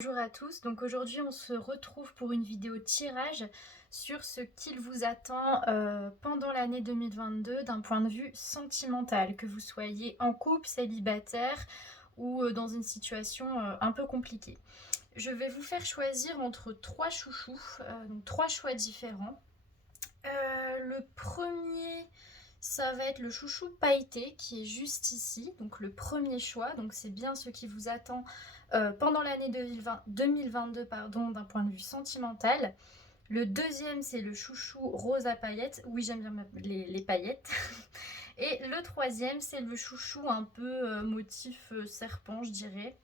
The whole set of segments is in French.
Bonjour à tous, donc aujourd'hui on se retrouve pour une vidéo tirage sur ce qu'il vous attend pendant l'année 2022 d'un point de vue sentimental, que vous soyez en couple, célibataire ou dans une situation un peu compliquée. Je vais vous faire choisir entre trois chouchous, donc trois choix différents. Le premier, ça va être le chouchou pailleté qui est juste ici, donc le premier choix, donc c'est bien ce qui vous attend pendant l'année 2022 d'un point de vue sentimental. Le deuxième, c'est le chouchou rose à paillettes. Oui, j'aime bien les paillettes. Et le troisième, c'est le chouchou un peu motif serpent, je dirais.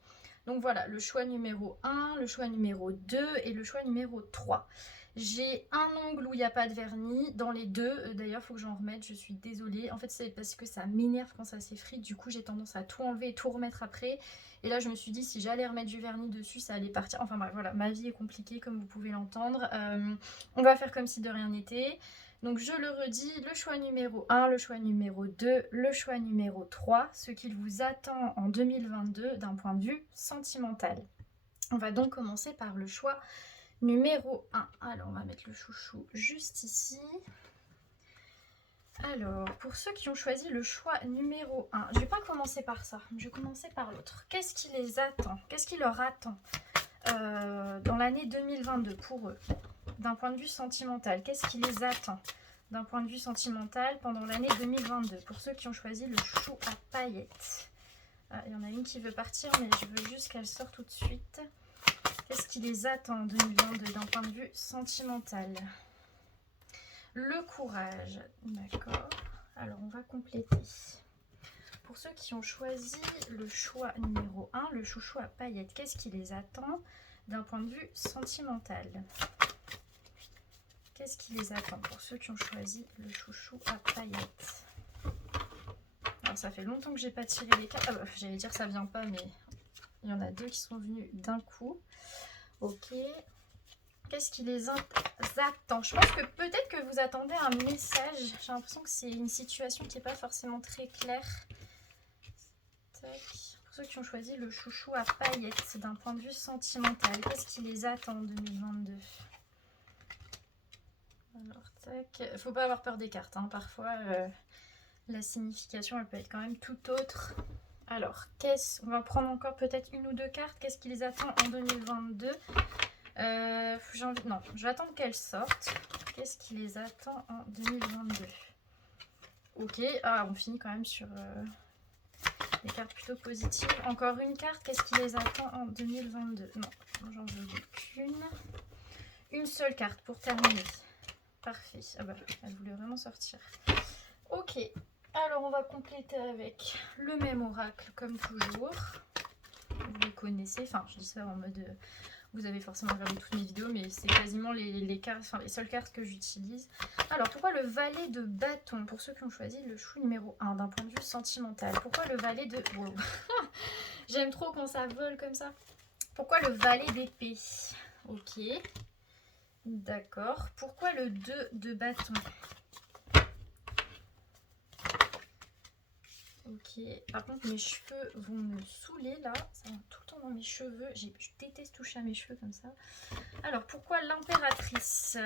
Donc voilà, le choix numéro 1, le choix numéro 2 et le choix numéro 3. J'ai un ongle où il n'y a pas de vernis dans les deux. D'ailleurs, il faut que j'en remette, je suis désolée. En fait, c'est parce que ça m'énerve quand ça s'effrite. Du coup, j'ai tendance à tout enlever et tout remettre après. Et là, je me suis dit, si j'allais remettre du vernis dessus, ça allait partir. Enfin bref, voilà, ma vie est compliquée, comme vous pouvez l'entendre. On va faire comme si de rien n'était. Donc je le redis, le choix numéro 1, le choix numéro 2, le choix numéro 3, ce qu'il vous attend en 2022 d'un point de vue sentimental. On va donc commencer par le choix numéro 1. Alors on va mettre le chouchou juste ici. Alors, pour ceux qui ont choisi le choix numéro 1, je ne vais pas commencer par ça, je vais commencer par l'autre. Qu'est-ce qui les attend? Qu'est-ce qui leur attend dans l'année 2022 pour eux, d'un point de vue sentimental? Qu'est-ce qui les attend d'un point de vue sentimental pendant l'année 2022 pour ceux qui ont choisi le chou à paillettes? Ah, il y en a une qui veut partir, mais je veux juste qu'elle sorte tout de suite. Qu'est-ce qui les attend en 2022 d'un point de vue sentimental? Le courage, d'accord. Alors, on va compléter. Pour ceux qui ont choisi le choix numéro 1, le chouchou à paillettes, qu'est-ce qui les attend d'un point de vue sentimental? Qu'est-ce qui les attend pour ceux qui ont choisi le chouchou à paillettes? Alors, ça fait longtemps que j'ai pas tiré les cartes. Ah bah, j'allais dire ça vient pas, mais il y en a deux qui sont venus d'un coup. Ok. Qu'est-ce qui les attend? Je pense que peut-être que vous attendez un message. J'ai l'impression que c'est une situation qui n'est pas forcément très claire. Tac. Pour ceux qui ont choisi le chouchou à paillettes d'un point de vue sentimental, qu'est-ce qui les attend en 2022? Alors, tac. Faut pas avoir peur des cartes, hein. Parfois, la signification, elle peut être quand même tout autre. Alors, on va prendre encore peut-être une ou deux cartes. Qu'est-ce qui les attend en 2022? Non, je vais attendre qu'elles sortent. Qu'est-ce qui les attend en 2022? Ok, ah, on finit quand même sur des cartes plutôt positives. Encore une carte, qu'est-ce qui les attend en 2022? Non, j'en veux qu'une. Une seule carte pour terminer. Parfait. Ah bah, elle voulait vraiment sortir. Ok, alors on va compléter avec le même oracle comme toujours. Vous le connaissez, enfin je dis ça en mode... vous avez forcément regardé toutes mes vidéos, mais c'est quasiment les cartes, enfin les seules cartes que j'utilise. Alors pourquoi le valet de bâton? Pour ceux qui ont choisi le chou numéro 1 d'un point de vue sentimental. Pourquoi le valet de... Wow. J'aime trop quand ça vole comme ça. Pourquoi le valet d'épée? Ok. D'accord. Pourquoi le 2 de bâton? Ok. Par contre, mes cheveux vont me saouler là. Ça va tout le temps dans mes cheveux. Je déteste toucher à mes cheveux comme ça. Alors, pourquoi l'impératrice?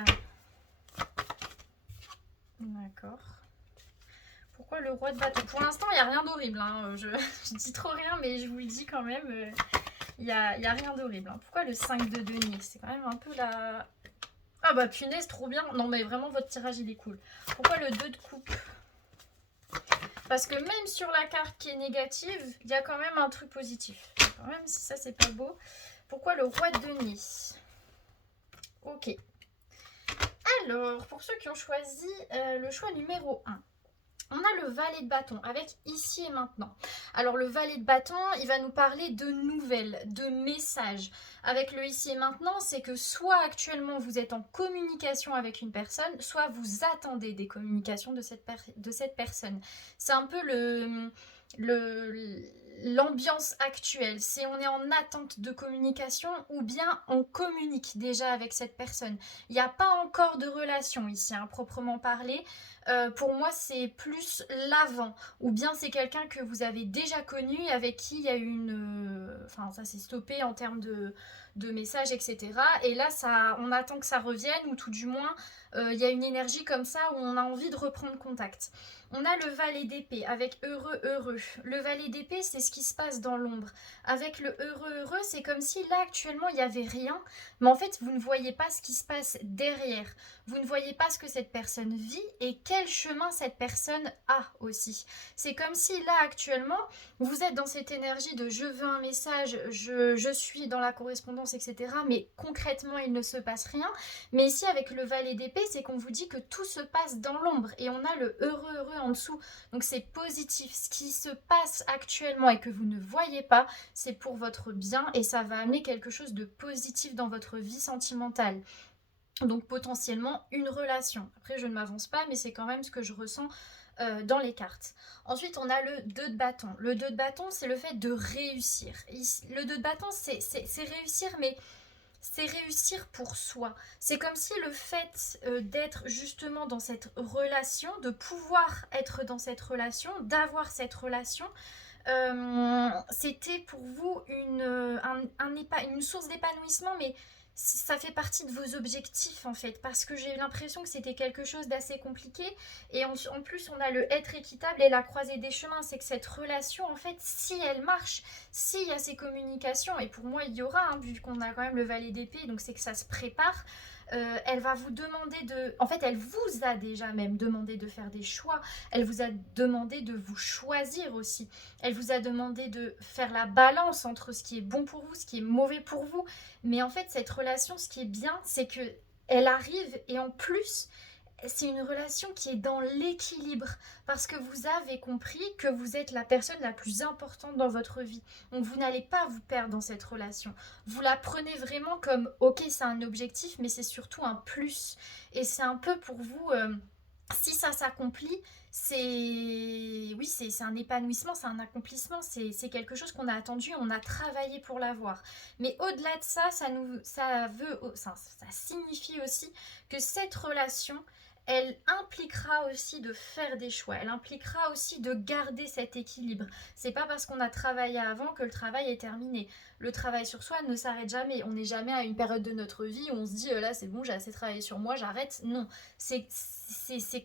D'accord. Pourquoi le roi de bâton? Pour l'instant, il n'y a rien d'horrible. Hein. Je dis trop rien, mais je vous le dis quand même. Il n'y a rien d'horrible. Hein. Pourquoi le 5 de denier? C'est quand même un peu la... Ah bah punaise, trop bien. Non mais vraiment, votre tirage, il est cool. Pourquoi le 2 de coupe? Parce que même sur la carte qui est négative, il y a quand même un truc positif. Même si ça, c'est pas beau. Pourquoi le roi de denier? Ok. Alors, pour ceux qui ont choisi le choix numéro 1. On a le valet de bâton avec ici et maintenant. Alors le valet de bâton, il va nous parler de nouvelles, de messages. Avec le ici et maintenant, c'est que soit actuellement vous êtes en communication avec une personne, soit vous attendez des communications de cette personne. C'est un peu l'ambiance actuelle. C'est on est en attente de communication ou bien on communique déjà avec cette personne. Il n'y a pas encore de relation ici, hein, proprement parlé. Pour moi, c'est plus l'avant. Ou bien c'est quelqu'un que vous avez déjà connu, avec qui il y a eu une... Enfin, ça s'est stoppé en termes de messages, etc. Et là, on attend que ça revienne, ou tout du moins, il y a une énergie comme ça où on a envie de reprendre contact. On a le valet d'épée avec heureux, heureux. Le valet d'épée, c'est ce qui se passe dans l'ombre. Avec le heureux, heureux, c'est comme si là, actuellement, il n'y avait rien. Mais en fait, vous ne voyez pas ce qui se passe derrière. Vous ne voyez pas ce que cette personne vit et quel chemin cette personne a aussi. C'est comme si là, actuellement, vous êtes dans cette énergie de je veux un message, je suis dans la correspondance, etc. Mais concrètement, il ne se passe rien. Mais ici, avec le valet d'épée, c'est qu'on vous dit que tout se passe dans l'ombre. Et on a le heureux, heureux en dessous. Donc c'est positif. Ce qui se passe actuellement et que vous ne voyez pas, c'est pour votre bien et ça va amener quelque chose de positif dans votre vie sentimentale. Donc potentiellement une relation. Après, je ne m'avance pas, mais c'est quand même ce que je ressens dans les cartes. Ensuite, on a le 2 de bâton. Le 2 de bâton, c'est le fait de réussir. Le 2 de bâton, c'est réussir, mais c'est réussir pour soi. C'est comme si le fait d'être justement dans cette relation, de pouvoir être dans cette relation, d'avoir cette relation, c'était pour vous une source d'épanouissement, mais ça fait partie de vos objectifs en fait, parce que j'ai eu l'impression que c'était quelque chose d'assez compliqué. Et en plus, on a le être équitable et la croisée des chemins. C'est que cette relation, en fait, si elle marche, s'il y a ces communications, et pour moi il y aura, hein, vu qu'on a quand même le valet d'épée, donc c'est que ça se prépare. Elle va vous demander en fait, elle vous a déjà même demandé de faire des choix. Elle vous a demandé de vous choisir aussi. Elle vous a demandé de faire la balance entre ce qui est bon pour vous, ce qui est mauvais pour vous. Mais en fait, cette relation, ce qui est bien, c'est que elle arrive et en plus, c'est une relation qui est dans l'équilibre parce que vous avez compris que vous êtes la personne la plus importante dans votre vie. Donc vous n'allez pas vous perdre dans cette relation. Vous la prenez vraiment comme ok, c'est un objectif, mais c'est surtout un plus. Et c'est un peu pour vous, si ça s'accomplit, c'est un épanouissement, c'est un accomplissement, c'est quelque chose qu'on a attendu, on a travaillé pour l'avoir. Mais au-delà de ça, ça signifie aussi que cette relation, elle impliquera aussi de faire des choix, elle impliquera aussi de garder cet équilibre. C'est pas parce qu'on a travaillé avant que le travail est terminé. Le travail sur soi ne s'arrête jamais. On n'est jamais à une période de notre vie où on se dit là c'est bon, j'ai assez travaillé sur moi, j'arrête. Non, c'est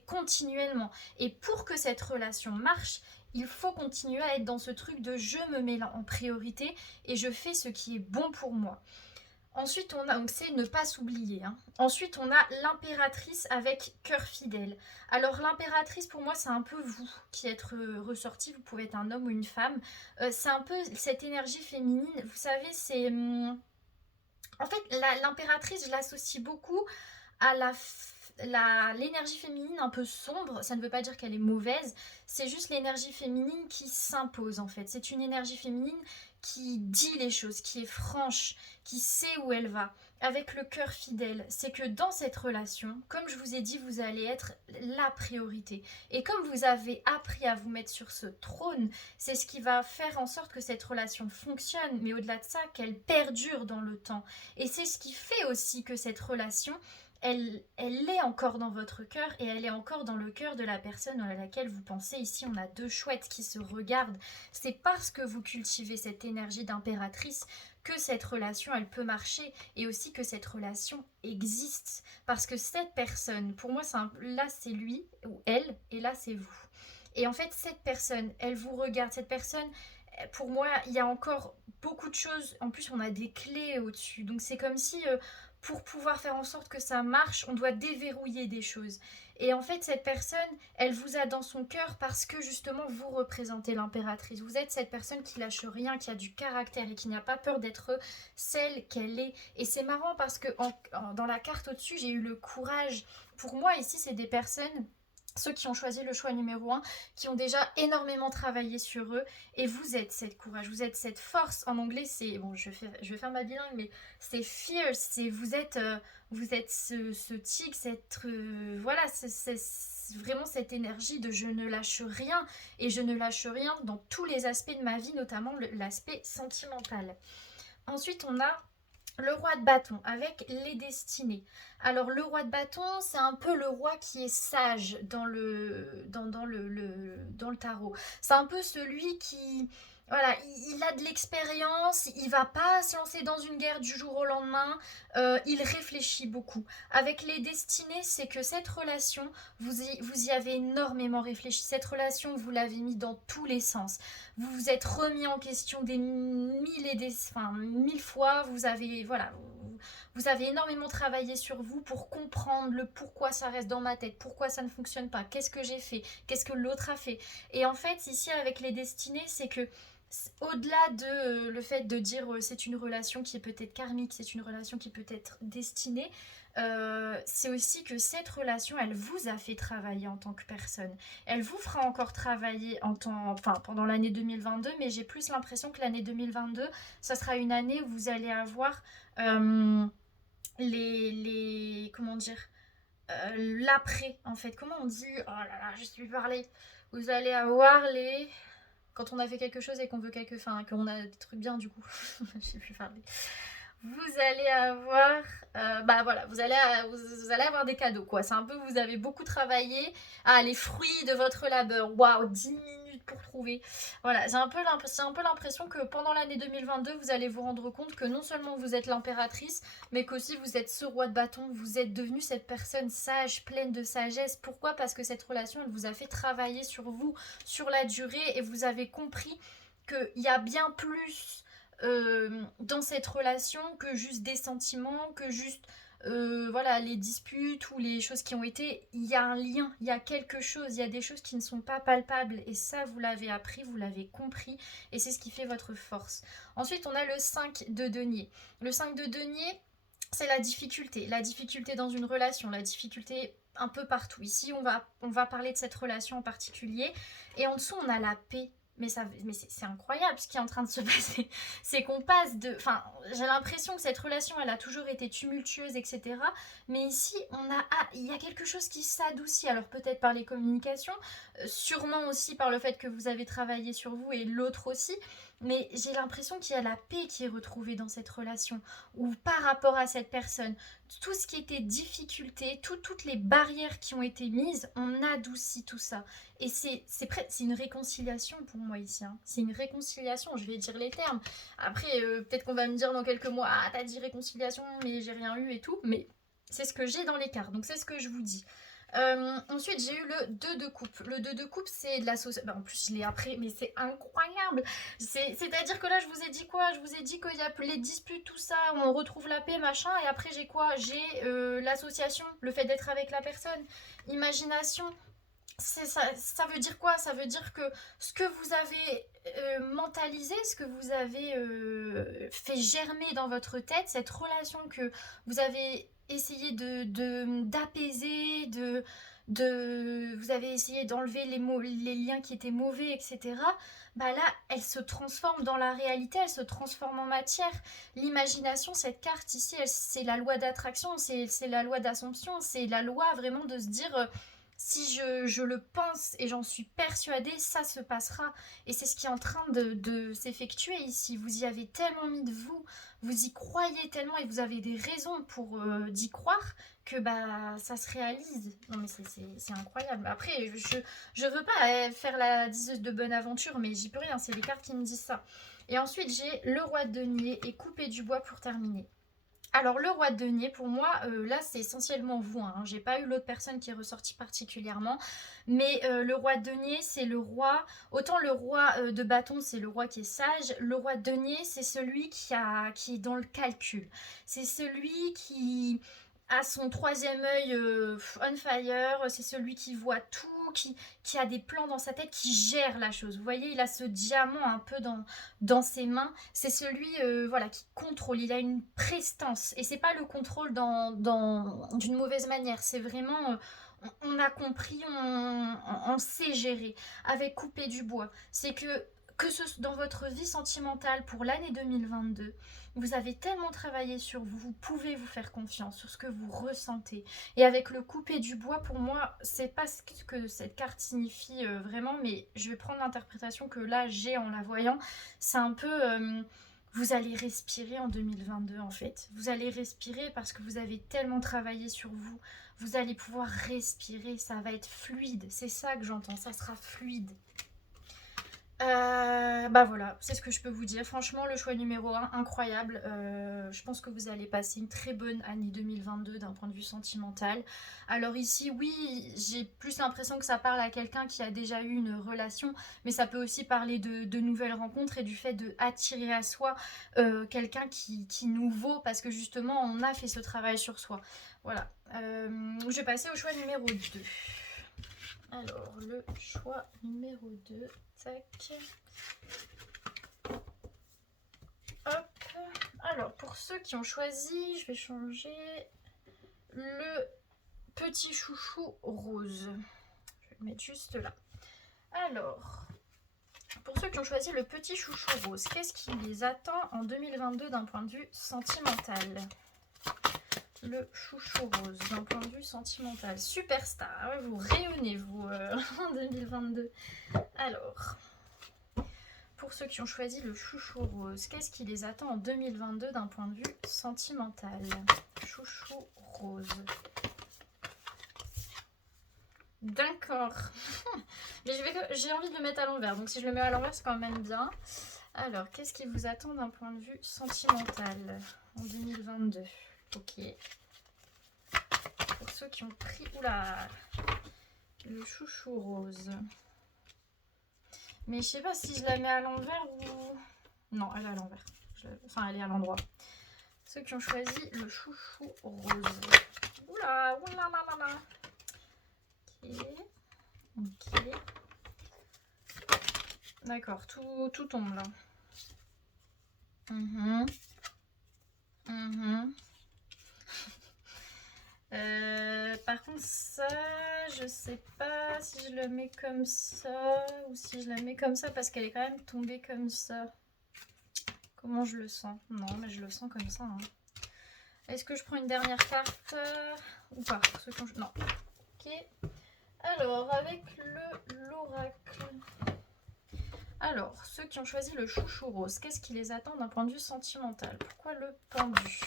continuellement. Et pour que cette relation marche, il faut continuer à être dans ce truc de je me mets là en priorité et je fais ce qui est bon pour moi. Ensuite, on a, donc c'est ne pas s'oublier, hein. Ensuite, on a l'impératrice avec cœur fidèle. Alors, l'impératrice, pour moi, c'est un peu vous qui êtes ressorti. Vous pouvez être un homme ou une femme. C'est un peu cette énergie féminine. Vous savez, c'est. En fait, l'impératrice, je l'associe beaucoup à l'énergie féminine un peu sombre. Ça ne veut pas dire qu'elle est mauvaise, c'est juste l'énergie féminine qui s'impose en fait. C'est une énergie féminine qui dit les choses, qui est franche, qui sait où elle va, avec le cœur fidèle. C'est que dans cette relation, comme je vous ai dit, vous allez être la priorité. Et comme vous avez appris à vous mettre sur ce trône, c'est ce qui va faire en sorte que cette relation fonctionne, mais au-delà de ça, qu'elle perdure dans le temps. Et c'est ce qui fait aussi que cette relation, elle est encore dans votre cœur et elle est encore dans le cœur de la personne à laquelle vous pensez. Ici, on a deux chouettes qui se regardent. C'est parce que vous cultivez cette énergie d'impératrice que cette relation, elle peut marcher et aussi que cette relation existe. Parce que cette personne, pour moi, là, c'est lui ou elle et là, c'est vous. Et en fait, cette personne, elle vous regarde. Cette personne, pour moi, il y a encore beaucoup de choses. En plus, on a des clés au-dessus. Donc, c'est comme si pour pouvoir faire en sorte que ça marche, on doit déverrouiller des choses. Et en fait, cette personne, elle vous a dans son cœur parce que justement, vous représentez l'impératrice. Vous êtes cette personne qui lâche rien, qui a du caractère et qui n'a pas peur d'être celle qu'elle est. Et c'est marrant parce que dans la carte au-dessus, j'ai eu le courage. Pour moi, ici, c'est des personnes, ceux qui ont choisi le choix numéro 1, qui ont déjà énormément travaillé sur eux, et vous êtes cette courage, vous êtes cette force. En anglais, c'est, bon, je vais faire ma bilingue, mais c'est fierce, vous êtes ce tigre, voilà, c'est vraiment cette énergie de je ne lâche rien, et je ne lâche rien dans tous les aspects de ma vie, notamment l'aspect sentimental. Ensuite, on a le roi de bâton avec les destinées. Alors le roi de bâton, c'est un peu le roi qui est sage dans le tarot. C'est un peu celui voilà, il a de l'expérience, il va pas se lancer dans une guerre du jour au lendemain, il réfléchit beaucoup. Avec les destinées, c'est que cette relation, vous y avez énormément réfléchi. Cette relation, vous l'avez mis dans tous les sens. Vous vous êtes remis en question des mille et des, enfin, mille fois. Vous avez, voilà, vous avez énormément travaillé sur vous pour comprendre le pourquoi ça reste dans ma tête, pourquoi ça ne fonctionne pas, qu'est-ce que j'ai fait, qu'est-ce que l'autre a fait. Et en fait, ici, avec les destinées, c'est que au-delà de le fait de dire c'est une relation qui est peut-être karmique, c'est une relation qui peut être destinée, c'est aussi que cette relation, elle vous a fait travailler en tant que personne. Elle vous fera encore travailler enfin, pendant l'année 2022, mais j'ai plus l'impression que l'année 2022, ça sera une année où vous allez avoir euh, comment dire, l'après, en fait. Comment on dit? Oh là là, je suis parlé. Vous allez avoir les quand on a fait quelque chose et qu'on veut enfin, qu'on a des trucs bien du coup. Je sais plus parler. Vous allez avoir, bah voilà, vous allez avoir des cadeaux quoi. C'est un peu, vous avez beaucoup travaillé. Ah, les fruits de votre labeur. Waouh, 10 minutes pour trouver. Voilà, c'est un peu l'impression que pendant l'année 2022, vous allez vous rendre compte que non seulement vous êtes l'impératrice, mais qu'aussi vous êtes ce roi de bâton. Vous êtes devenu cette personne sage, pleine de sagesse. Pourquoi? Parce que cette relation, elle vous a fait travailler sur vous, sur la durée, et vous avez compris qu'il y a bien plus dans cette relation que juste des sentiments, que juste voilà, les disputes ou les choses qui ont été, il y a un lien, il y a quelque chose, il y a des choses qui ne sont pas palpables et ça vous l'avez appris, vous l'avez compris et c'est ce qui fait votre force. Ensuite on a le 5 de denier. Le 5 de denier, c'est la difficulté dans une relation, la difficulté un peu partout. Ici on va parler de cette relation en particulier et en dessous on a la paix. Mais c'est incroyable ce qui est en train de se passer. C'est qu'on passe de... Enfin, j'ai l'impression que cette relation, elle a toujours été tumultueuse, etc. Mais ici, il y a quelque chose qui s'adoucit. Alors peut-être par les communications, sûrement aussi par le fait que vous avez travaillé sur vous et l'autre aussi. Mais j'ai l'impression qu'il y a la paix qui est retrouvée dans cette relation. Ou par rapport à cette personne. Tout ce qui était difficulté, toutes les barrières qui ont été mises, on adoucit tout ça. Et c'est une réconciliation pour moi ici. Hein. C'est une réconciliation, je vais dire les termes. Après, peut-être qu'on va me dire dans quelques mois, ah, t'as dit réconciliation, mais j'ai rien eu et tout. Mais c'est ce que j'ai dans les cartes, donc c'est ce que je vous dis. Ensuite, j'ai eu le 2 de coupe. Le 2 de coupe, c'est de l'association. Bah, en plus, je l'ai après, mais c'est incroyable. C'est-à-dire que là, je vous ai dit quoi? Je vous ai dit qu'il y a les disputes, tout ça, on retrouve la paix, machin. Et après, j'ai quoi? J'ai l'association, le fait d'être avec la personne. Imagination, ça veut dire quoi? Ça veut dire que ce que vous avez mentalisé, ce que vous avez fait germer dans votre tête, cette relation que vous avez essayé d'apaiser, vous avez essayé d'enlever les liens qui étaient mauvais, etc. Bah là, elle se transforme dans la réalité, elle se transforme en matière. L'imagination, cette carte ici, c'est la loi d'attraction, c'est la loi d'assomption, c'est la loi vraiment de se dire si je le pense et j'en suis persuadée, ça se passera. Et c'est ce qui est en train de s'effectuer ici. Vous y avez tellement mis de vous, vous y croyez tellement et vous avez des raisons pour d'y croire que bah ça se réalise. Non mais c'est incroyable. Après, je veux pas faire la diseuse de bonne aventure, mais j'y peux rien, c'est les cartes qui me disent ça. Et ensuite, j'ai le roi de denier et couper du bois pour terminer. Alors le roi de denier, pour moi, là c'est essentiellement vous. Hein. J'ai pas eu l'autre personne qui est ressortie particulièrement. Mais le roi de denier, c'est le roi. Autant le roi de bâton, c'est le roi qui est sage. Le roi de denier, c'est celui qui est dans le calcul. C'est celui qui a son troisième œil on fire. C'est celui qui voit tout, qui a des plans dans sa tête, qui gère la chose. Vous voyez, il a ce diamant un peu dans ses mains. C'est celui voilà, qui contrôle, il a une prestance. Et c'est pas le contrôle d'une mauvaise manière, c'est vraiment... on a compris, on sait gérer. Avec couper du bois. C'est que dans votre vie sentimentale pour l'année 2022, vous avez tellement travaillé sur vous, vous pouvez vous faire confiance sur ce que vous ressentez. Et avec le couper du bois, pour moi, c'est pas ce que cette carte signifie vraiment, mais je vais prendre l'interprétation que là j'ai en la voyant. C'est un peu... vous allez respirer en 2022 en fait. Vous allez respirer parce que vous avez tellement travaillé sur vous. Vous allez pouvoir respirer, ça va être fluide. C'est ça que j'entends, ça sera fluide. Bah voilà, c'est ce que je peux vous dire. Franchement, le choix numéro un, incroyable. Je pense que vous allez passer une très bonne année 2022 d'un point de vue sentimental. Alors ici, oui, j'ai plus l'impression que ça parle à quelqu'un qui a déjà eu une relation, mais ça peut aussi parler de nouvelles rencontres et du fait de attirer à soi quelqu'un qui nous vaut parce que justement, on a fait ce travail sur soi. Voilà. Je vais passer au choix numéro 2. Alors, le choix numéro 2, tac. Hop. Alors, pour ceux qui ont choisi, je vais changer le petit chouchou rose. Je vais le mettre juste là. Alors, pour ceux qui ont choisi le petit chouchou rose, qu'est-ce qui les attend en 2022 d'un point de vue sentimental? Le chouchou rose d'un point de vue sentimental. Superstar, ouais, vous rayonnez vous en 2022. Alors, pour ceux qui ont choisi le chouchou rose, qu'est-ce qui les attend en 2022 d'un point de vue sentimental? Chouchou rose. D'accord. Mais j'ai envie de le mettre à l'envers, donc si je le mets à l'envers, c'est quand même bien. Alors, qu'est-ce qui vous attend d'un point de vue sentimental en 2022? Ok. Pour ceux qui ont pris... Oula, le chouchou rose. Mais je sais pas si je la mets à l'envers ou... Non, elle est à l'envers. Enfin, elle est à l'endroit. Ceux qui ont choisi le chouchou rose. Oula, oula, là, là, là. Ok. Ok. D'accord, tout tombe là. Par contre, ça, je sais pas si je le mets comme ça ou si je la mets comme ça parce qu'elle est quand même tombée comme ça. Comment je le sens? Non, mais je le sens comme ça. Hein. Est-ce que je prends une dernière carte ou pas? Non. Ok. Alors, avec l'oracle. Alors, ceux qui ont choisi le chouchou rose, qu'est-ce qui les attend d'un point de vue sentimental? Pourquoi le pendu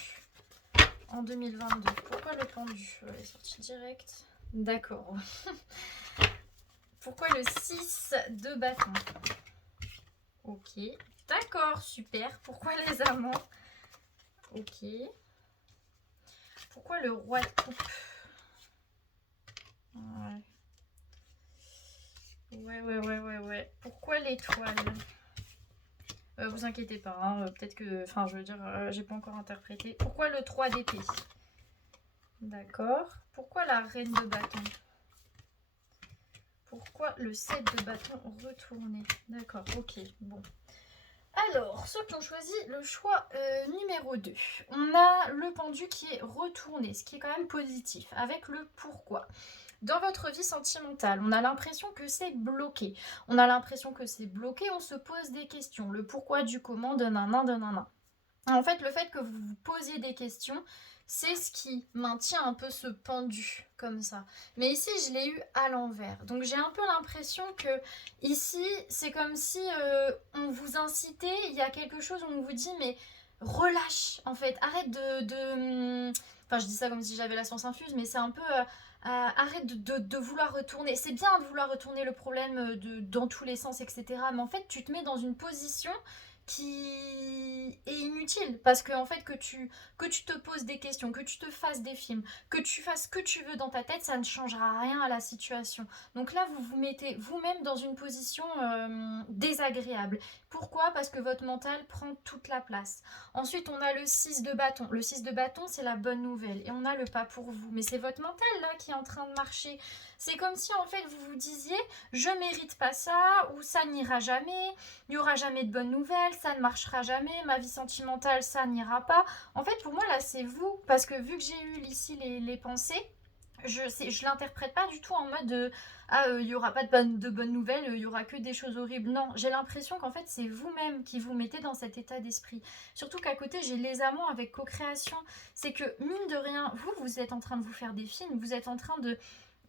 en 2022? Pourquoi le pendu? Elle est sortie direct. D'accord. Pourquoi le 6 de bâton? Ok. D'accord, super. Pourquoi les amants? Ok. Pourquoi le roi de coupe? Ouais. Pourquoi l'étoile? Vous inquiétez pas, hein, peut-être que... Enfin, je veux dire, j'ai pas encore interprété. Pourquoi le 3 d'épée? D'accord. Pourquoi la reine de bâton? Pourquoi le 7 de bâton retourné? D'accord, ok, bon. Alors, ceux qui ont choisi le choix numéro 2, on a le pendu qui est retourné, ce qui est quand même positif, avec le pourquoi. Dans votre vie sentimentale, on a l'impression que c'est bloqué. On a l'impression que c'est bloqué, on se pose des questions. Le pourquoi du comment de nanan. En fait, le fait que vous vous posiez des questions, c'est ce qui maintient un peu ce pendu comme ça. Mais ici, je l'ai eu à l'envers. Donc j'ai un peu l'impression que ici, c'est comme si on vous incitait, il y a quelque chose où on vous dit mais relâche en fait, arrête Enfin, je dis ça comme si j'avais la science infuse, mais c'est un peu... arrête de vouloir retourner. C'est bien de vouloir retourner le problème dans tous les sens, etc. Mais en fait, tu te mets dans une position qui est inutile parce que en fait que tu te poses des questions, que tu te fasses des films, que tu fasses ce que tu veux dans ta tête, ça ne changera rien à la situation. Donc là vous vous mettez vous-même dans une position désagréable. Pourquoi? Parce que votre mental prend toute la place. Ensuite on a le 6 de bâton. Le 6 de bâton c'est la bonne nouvelle et on a le pas pour vous. Mais c'est votre mental là qui est en train de marcher. C'est comme si en fait vous vous disiez je mérite pas ça ou ça n'ira jamais, il n'y aura jamais de bonnes nouvelles, ça ne marchera jamais, ma vie sentimentale, ça n'ira pas. En fait, pour moi, là, c'est vous, parce que vu que j'ai eu ici les pensées, je l'interprète pas du tout en mode il y aura pas de bonnes nouvelles, il y aura que des choses horribles. Non, j'ai l'impression qu'en fait c'est vous-même qui vous mettez dans cet état d'esprit. Surtout qu'à côté j'ai les amants avec co-création. C'est que mine de rien, vous êtes en train de vous faire des films, vous êtes en train de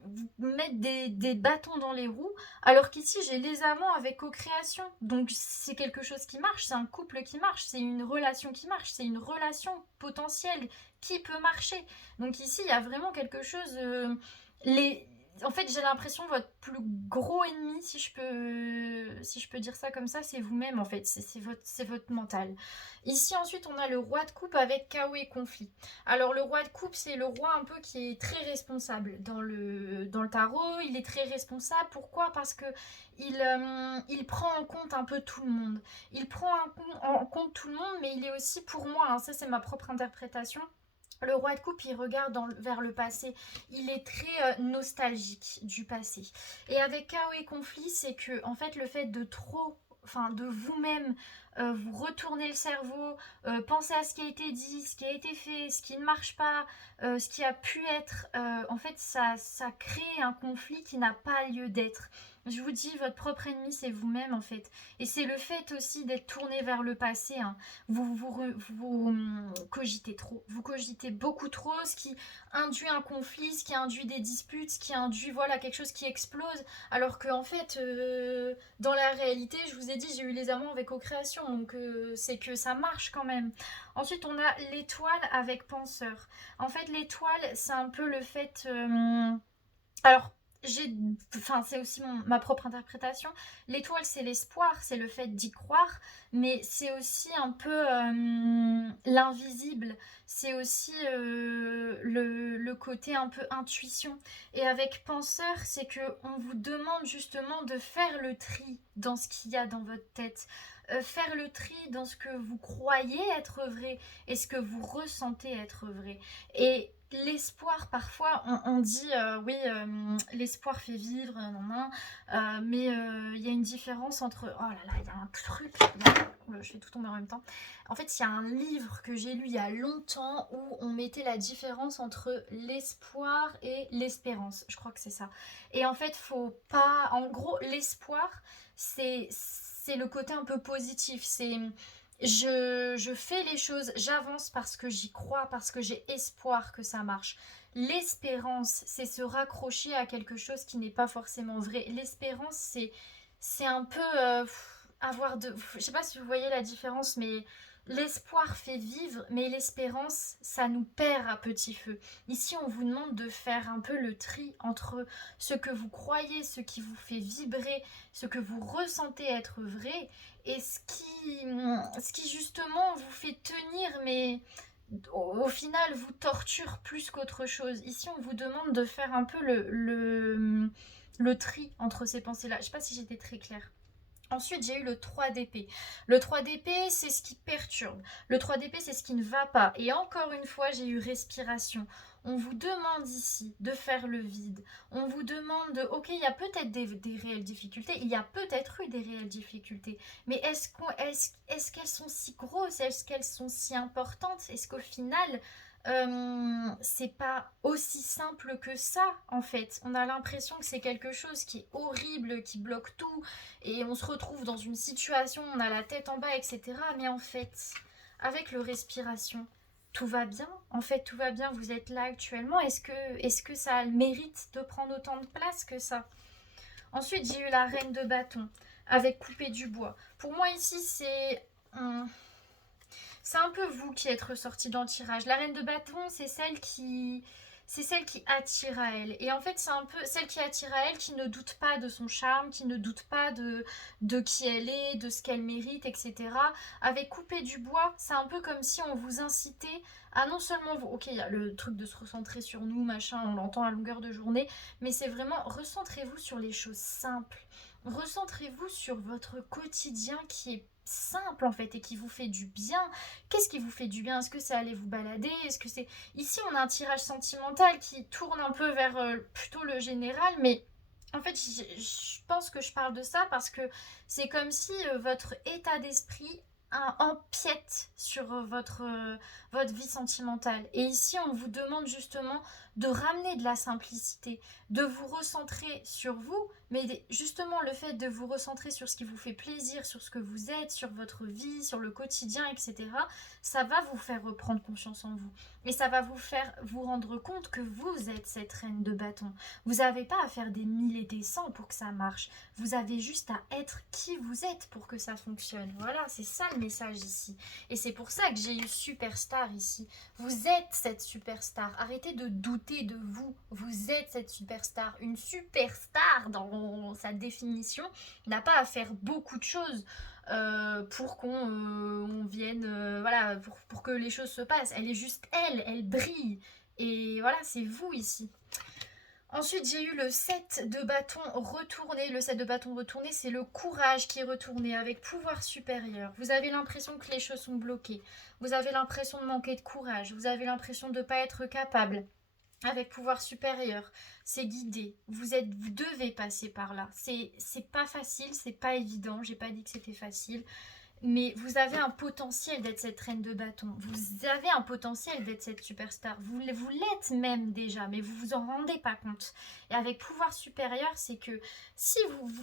vous mettre des bâtons dans les roues, alors qu'ici j'ai les amants avec co-création. Donc c'est quelque chose qui marche, c'est un couple qui marche, c'est une relation qui marche, c'est une relation potentielle qui peut marcher. Donc ici il y a vraiment quelque chose... En fait, j'ai l'impression votre plus gros ennemi, si je peux dire ça comme ça, c'est vous-même en fait, c'est votre mental. Ici ensuite, on a le roi de coupe avec chaos et conflit. Alors le roi de coupe, c'est le roi un peu qui est très responsable dans le tarot. Il est très responsable. Pourquoi? Parce que il prend en compte un peu tout le monde. Il prend en compte tout le monde, mais il est aussi pour moi, hein, ça c'est ma propre interprétation. Le roi de coupe, il regarde vers le passé. Il est très nostalgique du passé. Et avec chaos et conflit, c'est que, en fait, le fait de trop, enfin, de vous-même, vous retourner le cerveau, penser à ce qui a été dit, ce qui a été fait, ce qui ne marche pas, ce qui a pu être, en fait, ça crée un conflit qui n'a pas lieu d'être. Je vous dis, votre propre ennemi, c'est vous-même, en fait. Et c'est le fait aussi d'être tourné vers le passé, hein. Vous cogitez trop, vous cogitez beaucoup trop, ce qui induit un conflit, ce qui induit des disputes, ce qui induit voilà quelque chose qui explose, alors que en fait, dans la réalité, je vous ai dit, j'ai eu les amants avec co-création, donc c'est que ça marche quand même. Ensuite, on a l'étoile avec penseur. En fait, l'étoile, c'est un peu le fait. Alors, j'ai, enfin, c'est aussi ma propre interprétation. L'étoile, c'est l'espoir, c'est le fait d'y croire, mais c'est aussi un peu l'invisible. C'est aussi le côté un peu intuition. Et avec penseur, c'est que on vous demande justement de faire le tri dans ce qu'il y a dans votre tête. Faire le tri dans ce que vous croyez être vrai et ce que vous ressentez être vrai. Et l'espoir, parfois, on dit oui, l'espoir fait vivre, non, non, mais il y a une différence entre. Oh là là, il y a un truc. Je fais tout tomber en même temps. En fait, il y a un livre que j'ai lu il y a longtemps où on mettait la différence entre l'espoir et l'espérance. Je crois que c'est ça. Et en fait, faut pas. En gros, l'espoir, c'est le côté un peu positif. C'est je fais les choses, j'avance parce que j'y crois, parce que j'ai espoir que ça marche. L'espérance, c'est se raccrocher à quelque chose qui n'est pas forcément vrai. L'espérance, c'est un peu avoir de. Je sais pas si vous voyez la différence, mais l'espoir fait vivre, mais l'espérance, ça nous perd à petit feu. Ici, on vous demande de faire un peu le tri entre ce que vous croyez, ce qui vous fait vibrer, ce que vous ressentez être vrai, et ce qui justement vous fait tenir, mais au final vous torture plus qu'autre chose. Ici, on vous demande de faire un peu le tri entre ces pensées-là. Je sais pas si j'étais très claire. Ensuite, j'ai eu le 3 d'épée. Le 3 d'épée, c'est ce qui perturbe. Le 3 d'épée, c'est ce qui ne va pas. Et encore une fois, j'ai eu respiration. On vous demande ici de faire le vide. On vous demande de... Ok, il y a peut-être des réelles difficultés. Il y a peut-être eu des réelles difficultés. Mais est-ce qu'elles sont si grosses? Est-ce qu'elles sont si importantes? Est-ce qu'au final, c'est pas aussi simple que ça, en fait? On a l'impression que c'est quelque chose qui est horrible, qui bloque tout, et on se retrouve dans une situation, on a la tête en bas, etc. Mais en fait, avec le respiration, tout va bien. En fait, tout va bien. Vous êtes là actuellement. Est-ce que ça a le mérite de prendre autant de place que ça? Ensuite, j'ai eu la reine de bâton avec coupé du bois. Pour moi, ici, c'est un peu vous qui êtes ressorti dans le tirage. La reine de bâton, c'est celle qui attire à elle. Et en fait, c'est un peu celle qui attire à elle, qui ne doute pas de son charme, qui ne doute pas de qui elle est, de ce qu'elle mérite, etc. Avec couper du bois, c'est un peu comme si on vous incitait à non seulement vous... Ok, il y a le truc de se recentrer sur nous, machin, on l'entend à longueur de journée, mais c'est vraiment recentrez-vous sur les choses simples. Recentrez-vous sur votre quotidien qui est simple en fait et qui vous fait du bien. Qu'est-ce qui vous fait du bien? Est-ce que c'est aller vous balader? Est-ce que c'est... Ici, on a un tirage sentimental qui tourne un peu vers plutôt le général, mais en fait, je pense que je parle de ça parce que c'est comme si votre état d'esprit empiète sur votre vie sentimentale. Et ici, on vous demande justement de ramener de la simplicité, de vous recentrer sur vous, Mais justement, le fait de vous recentrer sur ce qui vous fait plaisir, sur ce que vous êtes, sur votre vie, sur le quotidien, etc., ça va vous faire reprendre confiance en vous. Et ça va vous faire vous rendre compte que vous êtes cette reine de bâton. Vous n'avez pas à faire des 1000 et des 100 pour que ça marche. Vous avez juste à être qui vous êtes pour que ça fonctionne. Voilà, c'est ça le message ici. Et c'est pour ça que j'ai eu superstar ici. Vous êtes cette superstar. Arrêtez de douter de vous. Vous êtes cette superstar. Une superstar, dans sa définition, n'a pas à faire beaucoup de choses pour qu'on vienne, voilà, pour que les choses se passent. Elle est juste elle, elle brille. Et voilà, c'est vous ici. Ensuite, j'ai eu le 7 de bâton retourné. Le 7 de bâton retourné, c'est le courage qui est retourné avec pouvoir supérieur. Vous avez l'impression que les choses sont bloquées. Vous avez l'impression de manquer de courage. Vous avez l'impression de ne pas être capable. Avec pouvoir supérieur, c'est guidé. Vous devez passer par là. C'est pas facile, c'est pas évident. J'ai pas dit que c'était facile. Mais vous avez un potentiel d'être cette reine de bâton. Vous avez un potentiel d'être cette superstar. Vous l'êtes même déjà, mais vous vous en rendez pas compte. Et avec pouvoir supérieur, c'est que si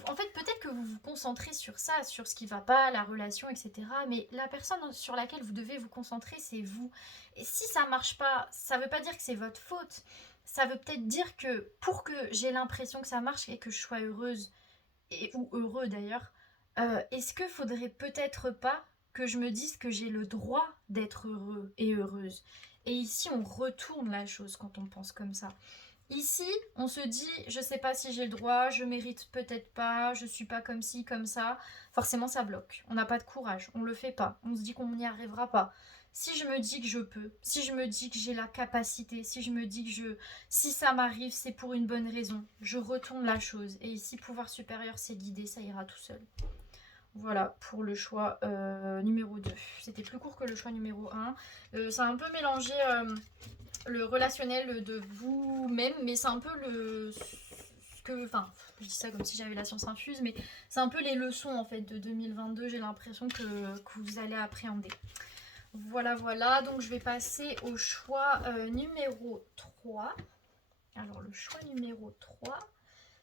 en fait, peut-être que vous vous concentrez sur ça, sur ce qui va pas, la relation, etc. Mais la personne sur laquelle vous devez vous concentrer, c'est vous. Et si ça marche pas, ça veut pas dire que c'est votre faute. Ça veut peut-être dire que pour que j'ai l'impression que ça marche et que je sois heureuse, ou heureux d'ailleurs, est-ce que faudrait peut-être pas que je me dise que j'ai le droit d'être heureux et heureuse? Et ici, on retourne la chose quand on pense comme ça. Ici, on se dit, je sais pas si j'ai le droit, je mérite peut-être pas, je suis pas comme ci, comme ça. Forcément, ça bloque. On n'a pas de courage, on le fait pas. On se dit qu'on n'y arrivera pas. Si je me dis que je peux, si je me dis que j'ai la capacité, si je me dis que si ça m'arrive, c'est pour une bonne raison. Je retourne la chose. Et ici, pouvoir supérieur, c'est guidé, ça ira tout seul. Voilà pour le choix numéro 2. C'était plus court que le choix numéro 1. Ça a un peu mélangé le relationnel de vous-même, mais c'est un peu enfin, je dis ça comme si j'avais la science infuse, mais c'est un peu les leçons en fait de 2022, j'ai l'impression que vous allez appréhender. Voilà, voilà, donc je vais passer au choix numéro 3. Alors le choix numéro 3,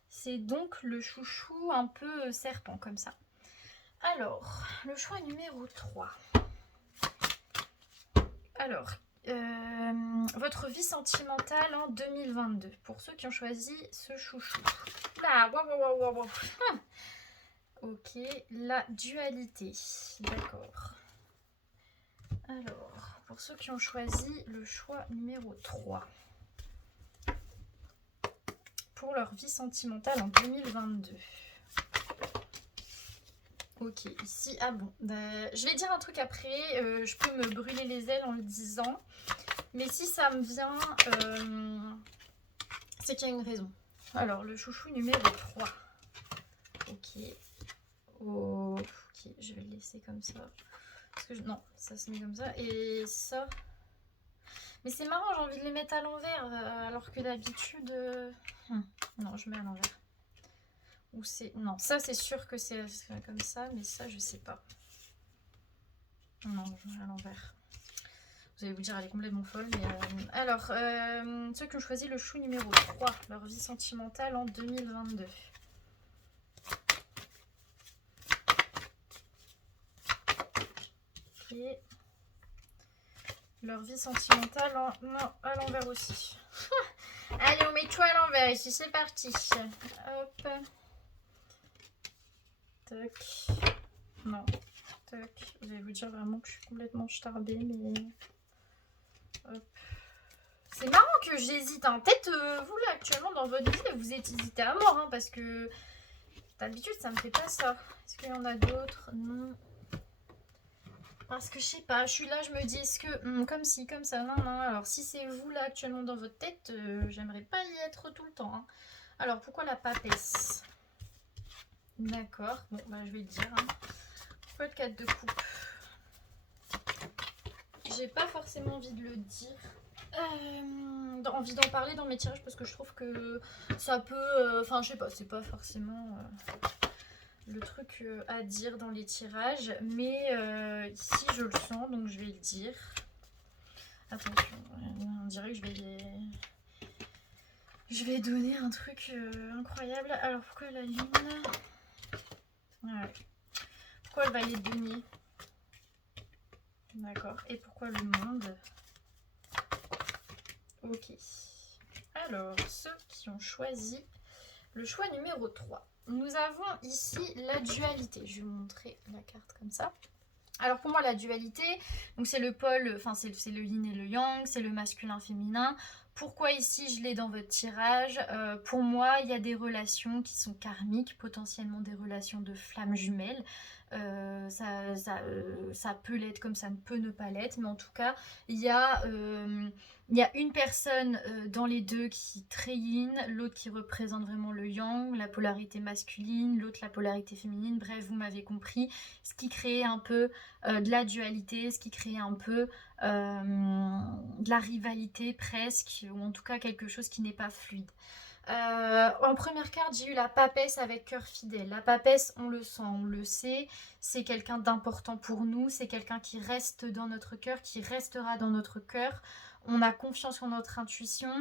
c'est donc le chouchou un peu serpent comme ça. Alors, le choix numéro 3. Alors, votre vie sentimentale en 2022. Pour ceux qui ont choisi ce chouchou. Là, waouh. Ok, la dualité. D'accord. Alors, pour ceux qui ont choisi le choix numéro 3. Pour leur vie sentimentale en 2022. Ok, ici, ah bon, je vais dire un truc après, je peux me brûler les ailes en le disant, mais si ça me vient, c'est qu'il y a une raison. Alors, le chouchou numéro 3. Ok, ok, je vais le laisser comme ça, parce que non, ça se met comme ça, et ça, mais c'est marrant, j'ai envie de les mettre à l'envers, alors que d'habitude, non, je mets à l'envers. Ou c'est... Non, ça c'est sûr que c'est comme ça, mais ça je sais pas. Non, je mets à l'envers. Vous allez vous dire, elle est complètement folle. Mais alors, ceux qui ont choisi le chou numéro 3, leur vie sentimentale en 2022. Et leur vie sentimentale à l'envers aussi. Allez, on met tout à l'envers ici, c'est parti. Hop. Tac. Non. Tac. Vous allez vous dire vraiment que je suis complètement starbée, mais... Hop. C'est marrant que j'hésite. Hein. Peut-être vous là actuellement dans votre vie, vous hésitez à mort, hein, parce que d'habitude ça me fait pas ça. Est-ce qu'il y en a d'autres? Non. Parce que je sais pas, je suis là, je me dis est-ce que comme ci, comme ça, non. Alors si c'est vous là actuellement dans votre tête, j'aimerais pas y être tout le temps. Hein. Alors pourquoi la papesse? D'accord, bon bah je vais le dire. Hein. Pourquoi le 4 de coupe? J'ai pas forcément envie de le dire. Envie d'en parler dans mes tirages parce que je trouve que ça peut... Enfin je sais pas, c'est pas forcément le truc à dire dans les tirages. Mais ici je le sens donc je vais le dire. Attention, on dirait que je Je vais donner un truc incroyable. Alors pourquoi la lune? Ouais. Pourquoi le valet de denier? D'accord. Et pourquoi le monde? Ok. Alors, ceux qui ont choisi le choix numéro 3. Nous avons ici la dualité. Je vais vous montrer la carte comme ça. Alors pour moi la dualité, donc c'est le pôle, enfin c'est le yin et le yang, c'est le masculin féminin. Pourquoi ici je l'ai dans votre tirage? Pour moi il y a des relations qui sont karmiques, potentiellement des relations de flammes jumelles. Ça peut l'être comme ça ne peut ne pas l'être, mais en tout cas il y a une personne dans les deux qui est très yin, l'autre qui représente vraiment le yang, la polarité masculine, l'autre la polarité féminine. Bref, vous m'avez compris, ce qui crée un peu de la dualité, ce qui crée un peu de la rivalité presque, ou en tout cas quelque chose qui n'est pas fluide. En première carte, j'ai eu la papesse avec cœur fidèle. La papesse, on le sent, on le sait, c'est quelqu'un d'important pour nous, c'est quelqu'un qui reste dans notre cœur, qui restera dans notre cœur. On a confiance en notre intuition,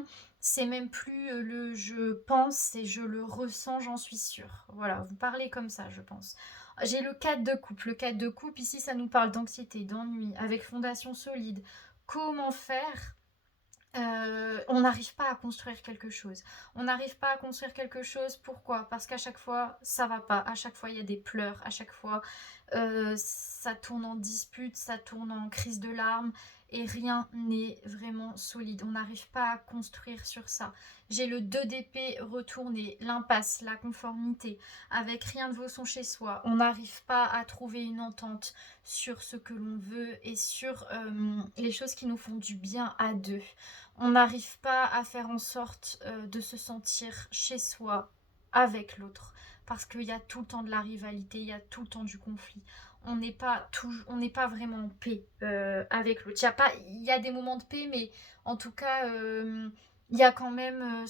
c'est même plus le je pense et je le ressens, j'en suis sûre. Voilà, vous parlez comme ça, je pense. J'ai le 4 de coupe. Le 4 de coupe, ici, ça nous parle d'anxiété, d'ennui, avec fondation solide. Comment faire? On n'arrive pas à construire quelque chose. On n'arrive pas à construire quelque chose, pourquoi? Parce qu'à chaque fois, ça va pas. À chaque fois, il y a des pleurs. À chaque fois, ça tourne en dispute, ça tourne en crise de larmes. Et rien n'est vraiment solide. On n'arrive pas à construire sur ça. J'ai le 2 d'épée retourné, l'impasse, la conformité. Avec rien ne vaut son chez soi. On n'arrive pas à trouver une entente sur ce que l'on veut et sur les choses qui nous font du bien à deux. On n'arrive pas à faire en sorte de se sentir chez soi avec l'autre parce qu'il y a tout le temps de la rivalité, il y a tout le temps du conflit. On n'est pas vraiment en paix avec l'autre. Il y a des moments de paix, mais en tout cas, il y a quand même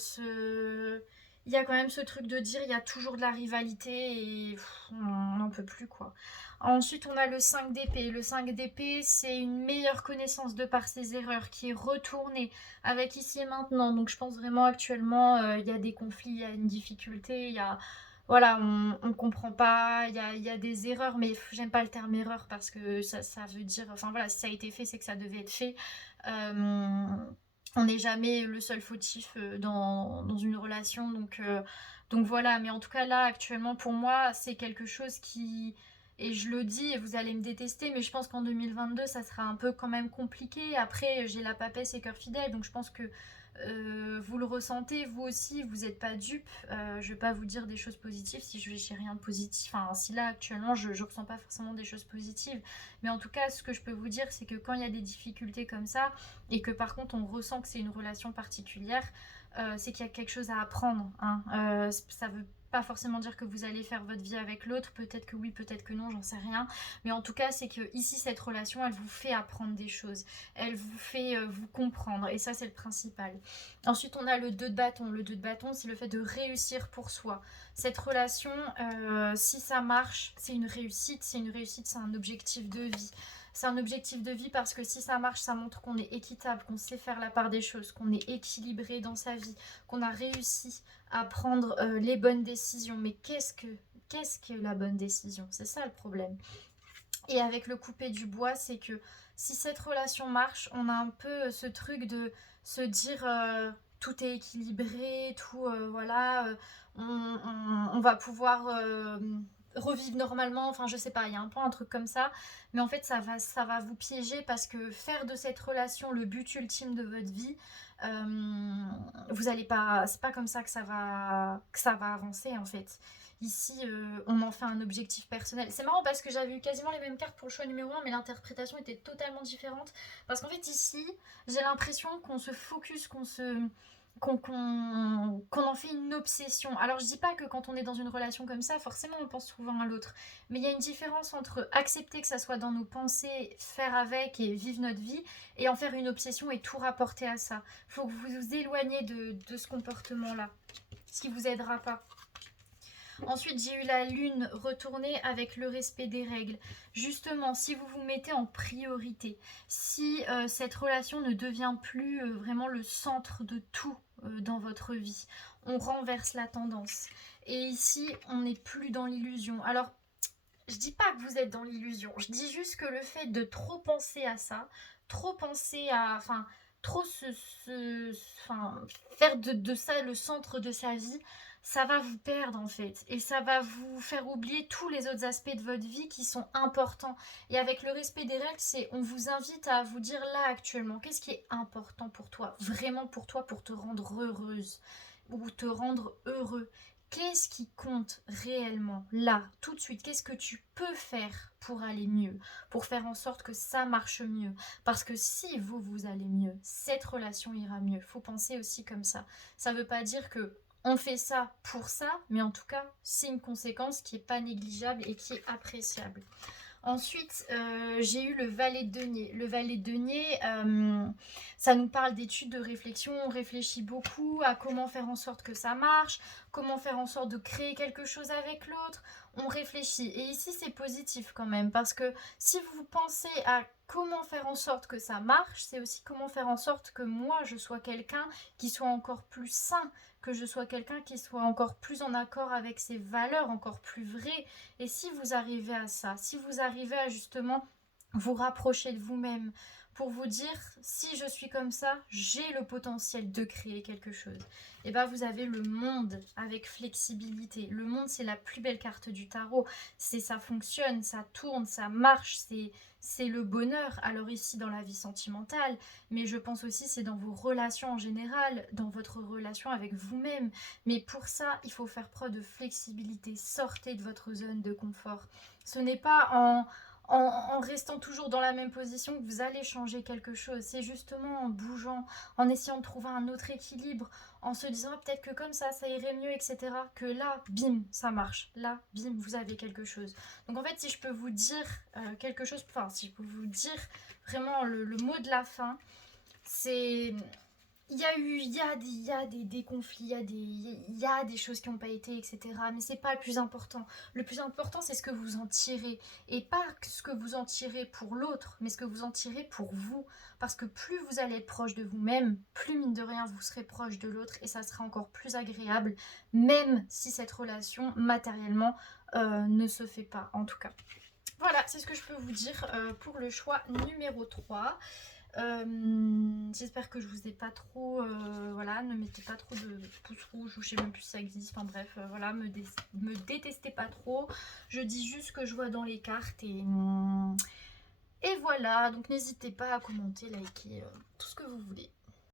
il y a quand même ce truc de dire il y a toujours de la rivalité et on n'en peut plus quoi. Ensuite, on a le 5 d'épée. Le 5 d'épée, c'est une meilleure connaissance de par ses erreurs qui est retournée avec ici et maintenant. Donc, je pense vraiment actuellement, il y a des conflits, il y a une difficulté, il y a. Voilà, on comprend pas, il y a des erreurs, mais j'aime pas le terme erreur parce que ça veut dire. Enfin voilà, si ça a été fait, c'est que ça devait être fait. On n'est jamais le seul fautif dans une relation, donc voilà. Mais en tout cas, là, actuellement, pour moi, c'est quelque chose qui et je le dis, et vous allez me détester, mais je pense qu'en 2022, ça sera un peu quand même compliqué. Après, j'ai la papesse et cœur fidèle, donc je pense que vous le ressentez, vous aussi, vous n'êtes pas dupe. Je vais pas vous dire des choses positives si je n'ai rien de positif. Enfin, si là, actuellement, je ne ressens pas forcément des choses positives. Mais en tout cas, ce que je peux vous dire, c'est que quand il y a des difficultés comme ça, et que par contre, on ressent que c'est une relation particulière, c'est qu'il y a quelque chose à apprendre. Hein. Ça veut pas forcément dire que vous allez faire votre vie avec l'autre, peut-être que oui, peut-être que non, j'en sais rien, mais en tout cas c'est que ici cette relation elle vous fait apprendre des choses, elle vous fait vous comprendre et ça c'est le principal. Ensuite on a le 2 de bâton. Le 2 de bâton c'est le fait de réussir pour soi. Cette relation si ça marche c'est une réussite, c'est un objectif de vie. C'est un objectif de vie parce que si ça marche, ça montre qu'on est équitable, qu'on sait faire la part des choses, qu'on est équilibré dans sa vie, qu'on a réussi à prendre les bonnes décisions. Mais qu'est-ce que la bonne décision? C'est ça le problème. Et avec le coupé du bois, c'est que si cette relation marche, on a un peu ce truc de se dire tout est équilibré, tout voilà, on va pouvoir revivre normalement, enfin je sais pas, il y a un peu un truc comme ça, mais en fait ça va vous piéger parce que faire de cette relation le but ultime de votre vie, vous allez pas, c'est pas comme ça que ça va avancer en fait. Ici, on en fait un objectif personnel. C'est marrant parce que j'avais eu quasiment les mêmes cartes pour le choix numéro 1, mais l'interprétation était totalement différente. Parce qu'en fait, ici, j'ai l'impression qu'on se focus, qu'on en fait une obsession. Alors, je dis pas que quand on est dans une relation comme ça, forcément, on pense souvent à l'autre. Mais il y a une différence entre accepter que ça soit dans nos pensées, faire avec et vivre notre vie, et en faire une obsession et tout rapporter à ça. Il faut que vous vous éloigniez de ce comportement-là, ce qui vous aidera pas. Ensuite, j'ai eu la lune retournée avec le respect des règles. Justement, si vous vous mettez en priorité, si cette relation ne devient plus vraiment le centre de tout dans votre vie. On renverse la tendance. Et ici, on n'est plus dans l'illusion. Alors, je dis pas que vous êtes dans l'illusion. Je dis juste que le fait de trop penser à ça, trop penser à... Enfin, trop enfin, faire de ça le centre de sa vie, ça va vous perdre en fait. Et ça va vous faire oublier tous les autres aspects de votre vie qui sont importants. Et avec le respect des règles, c'est on vous invite à vous dire là actuellement, qu'est-ce qui est important pour toi, vraiment pour toi, pour te rendre heureuse ou te rendre heureux. Qu'est-ce qui compte réellement là, tout de suite? Qu'est-ce que tu peux faire pour aller mieux, pour faire en sorte que ça marche mieux? Parce que si vous allez mieux, cette relation ira mieux. Faut penser aussi comme ça. Ça ne veut pas dire que on fait ça pour ça, mais en tout cas, c'est une conséquence qui n'est pas négligeable et qui est appréciable. Ensuite, j'ai eu le valet de denier. Le valet de denier, ça nous parle d'études, de réflexion. On réfléchit beaucoup à comment faire en sorte que ça marche, comment faire en sorte de créer quelque chose avec l'autre. On réfléchit. Et ici, c'est positif quand même, parce que si vous pensez à comment faire en sorte que ça marche, c'est aussi comment faire en sorte que moi, je sois quelqu'un qui soit encore plus sain, que je sois quelqu'un qui soit encore plus en accord avec ses valeurs, encore plus vrai. Et si vous arrivez à ça, si vous arrivez à justement vous rapprocher de vous-même pour vous dire si je suis comme ça, j'ai le potentiel de créer quelque chose. Et bien vous avez le monde avec flexibilité. Le monde, c'est la plus belle carte du tarot. C'est ça fonctionne, ça tourne, ça marche, c'est le bonheur. Alors ici dans la vie sentimentale, mais je pense aussi c'est dans vos relations en général, dans votre relation avec vous-même. Mais pour ça, il faut faire preuve de flexibilité. Sortez de votre zone de confort. Ce n'est pas en restant toujours dans la même position que vous allez changer quelque chose. C'est justement en bougeant, en essayant de trouver un autre équilibre, en se disant peut-être que comme ça irait mieux, etc. Que là, bim, ça marche. Là, bim, vous avez quelque chose. Donc en fait, si je peux vous dire quelque chose, enfin, si je peux vous dire vraiment le mot de la fin, c'est il y a des conflits, il y a des choses qui n'ont pas été, etc. Mais c'est pas le plus important. Le plus important, c'est ce que vous en tirez. Et pas ce que vous en tirez pour l'autre, mais ce que vous en tirez pour vous. Parce que plus vous allez être proche de vous-même, plus mine de rien, vous serez proche de l'autre. Et ça sera encore plus agréable, même si cette relation, matériellement, ne se fait pas, en tout cas. Voilà, c'est ce que je peux vous dire pour le choix numéro 3. J'espère que je vous ai pas trop voilà, ne mettez pas trop de pouces rouges ou je sais même plus si ça existe, enfin bref, voilà, me détestez pas trop, je dis juste ce que je vois dans les cartes et voilà, donc n'hésitez pas à commenter, liker, tout ce que vous voulez.